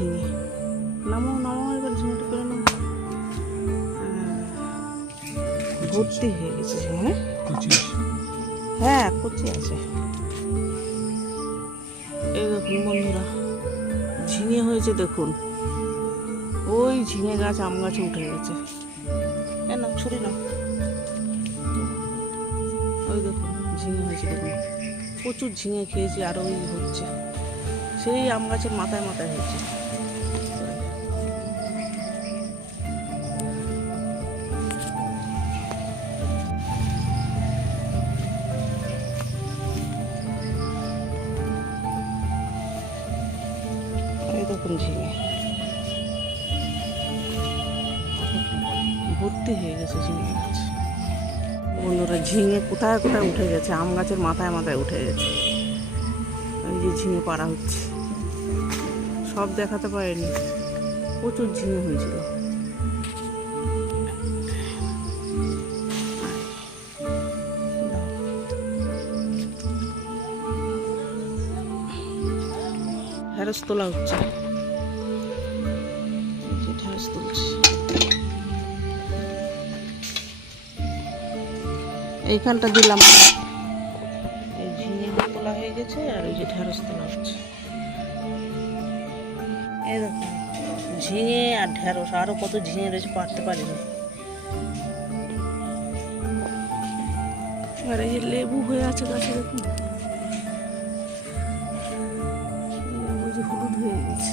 ঝিঙে। নামো নামো, এবার ঝিঙেটা করে নাও। ভর্তি হয়ে গেছে ঝিঙে। হ্যাঁ, কচি আছে। এই দেখুন বন্ধুরা, ঝিঙে হয়েছে দেখুন। ওই ঝিঙে গাছ আম গাছে উঠে গেছে। না ছুরি না, ওই দেখুন ঝিঙে হয়েছে দেখুন। প্রচুর ঝিঙে খেয়েছি, আর ওই হচ্ছে সেই আম গাছের মাথায় মাথায় হয়েছে। এই দেখুন ঝিঙে ভর্তি হয়ে গেছে ঝিঙে গাছ। বন্ধুরা, ঝিঙে কোথায় কোথায় উঠে গেছে, আম গাছের মাথায় মাথায় উঠে গেছে। এই যে ঝিঙে পাড়া হচ্ছে, সব দেখাতে পারেনি, প্রচুর ঝিঙে হয়েছিল। ঢেঁড়স তোলা হচ্ছে, ঢেঁড়স তুলছি। এইখানটা দিলাম, এই ঝিঙে তোলা হয়ে গেছে, আর এই যে ঢেঁড়স তোলা হচ্ছে। এই দেখুন ঝিঙে আর ঢেঁড়স, আরো কত ঝিঙে রয়েছে পারতে পারিনি। আর এই যে লেবু হয়ে আছে গাছে দেখুন, ওই যে হলুদ হয়ে গেছে।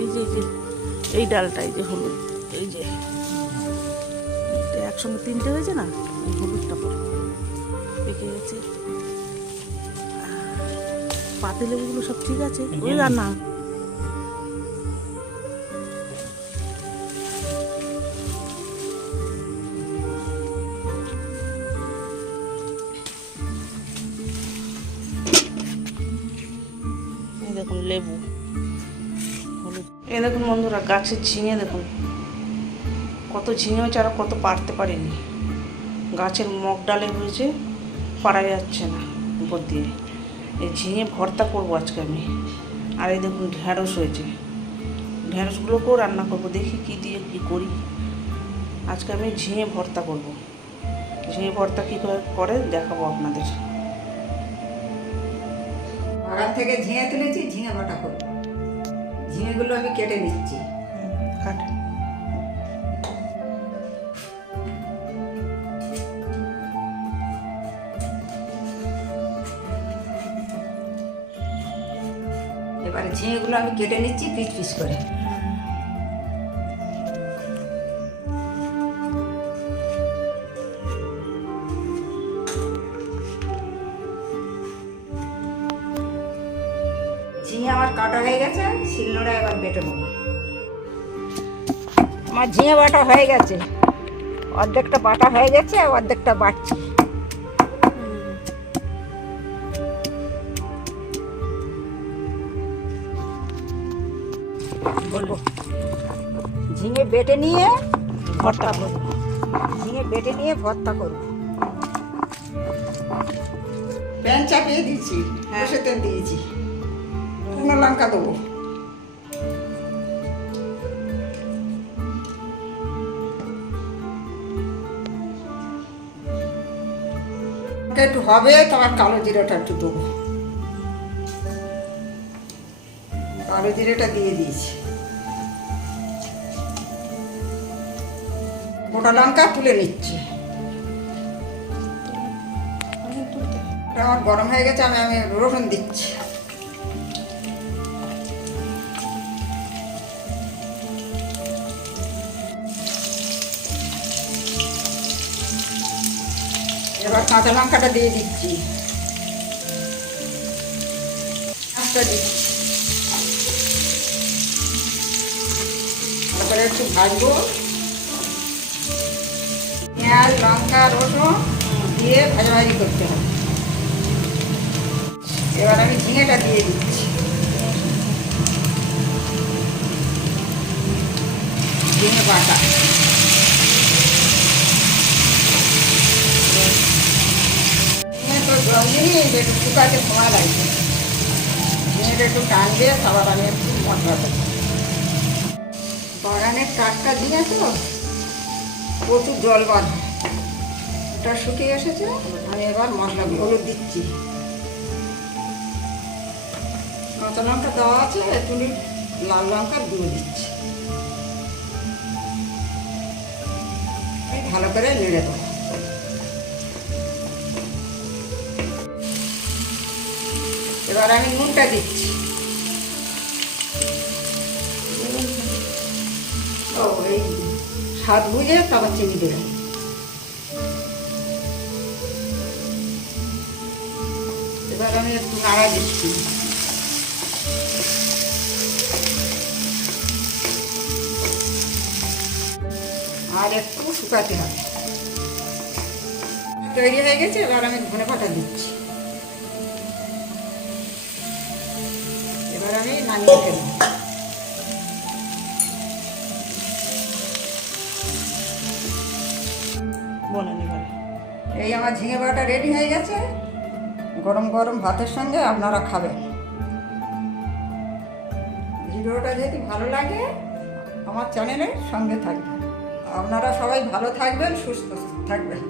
এই যে এই ডালটা, এই যে হলুদ, এই যে একসঙ্গে তিনটে হয়েছে না, এই হলুদটা পরে পেকে গেছে। পাতি লেবুগুলো সব ঠিক আছে, ওই আর না। এই দেখুন লেবু, হলুদ। এই দেখুন বন্ধুরা, গাছের ঝিঙে দেখুন কত ঝিঙে হয়েছে, আর কত পারতে পারিনি। গাছের মগ ডালে হয়েছে, পারা যাচ্ছে না উপর দিয়ে। এই ঝিঙে ভর্তা করবো আজকে আমি। আর এই দেখুন ঢেঁড়স হয়েছে, ঢেঁড়সগুলোকেও রান্না করবো, দেখি কি দিয়ে কি করি। আজকে আমি ঝিঙে ভর্তা করব। ঝিঙে ভর্তা কী করে দেখাবো আপনাদের। বাগান থেকে ঝিঙে তুলেছি, ঝিঙে বাটা করবো। ঝিঙেগুলো আমি কেটে নিচ্ছি। কাট। এবারে ঝিঙেগুলো আমি কেটে নিচ্ছি পিস পিস করে। ঝিঙে আমার কাটা হয়ে গেছে, শিলনোড়া এবার বেটে নেব। আমার ঝিঙে বাটা হয়ে গেছে, অর্ধেকটা বাটা হয়ে গেছে, অর্ধেকটা বাটছি। বলবো ঝিঙে বেটে নিয়ে ভর্তা করবো। ঝিঙে বেটে নিয়ে ভর্তা করবো। প্যান চাপিয়ে দিয়েছি, সরষের তেল দিয়েছি, শুকনো লঙ্কা দেবো। একটু হবে, তোমার কালো জিরাটা একটু দেবো। কালো জিরেটা দিয়ে দিয়েছি। গোটা লঙ্কা তুলে নিচ্ছি। আমার গরম হয়ে গেছে, আমি রসুন দিচ্ছি। এবার কাঁচা লঙ্কাটা দিয়ে দিচ্ছি, দিচ্ছি। তারপরে একটু ভাজবো। পেঁয়াজ লঙ্কা রসুন দিয়ে ভাজাভাজি করতে হবে। এবার আমি ঝিঙেটা দিয়ে দিচ্ছি। ঝিঙে বাটা, এই দেখুন বন্ধুরা, ঝিঙে বাটা হয়ে গেছে। এবার আমি ঢেঁড়স তুলছি। ঢেঁড়স তুলে রেখেছি, ঢেঁড়স ভাজা হবে। ঢেঁড়স ভাজা হয়ে গেছে, এবার আমি ঝিঙেটা দিয়ে দিচ্ছি। ঝিঙে বাটা, ঝিঙে বাটা হয়ে গেছে, এবার আমি ঢেঁড়স তুলছি। জল দিয়ে একটু শুকাতে সময় লাগবে। ঝিঙেটা একটু টানবে, খাবার আমি একটু মশলা দেবো। বাগানের টাটকা ঝিঙে তো প্রচুর জল বাঁধে, ওটা শুকিয়ে এসেছে। আমি এবার মশলা হলুদ দিচ্ছি, কাঁচা লঙ্কা দেওয়া আছে, একটু লাল লঙ্কার গুঁড়ো দিচ্ছি। এই ভালো করে নেড়ে দেবো। এবার আমি নুনটা দিচ্ছি। ও এই স্বাদ বুঝে তারপর চিনি দেবেন। এবার আমি একটু নাড়া দিচ্ছি। আর একটু শুকাতে হবে। তৈরি হয়ে গেছে, এবার আমি ধনে পাতা দিচ্ছি। এবার আমি নামিয়ে ফেলব। বলেন এবারে। এই আমার ঝিঙে বাটা রেডি হয়ে গেছে। গরম গরম ভাতের সঙ্গে আপনারা খাবেন। ভিডিওটা যদি ভালো লাগে আমার চ্যানেলের সঙ্গে থাকবেন। আপনারা সবাই ভালো থাকবেন, সুস্থ থাকবেন।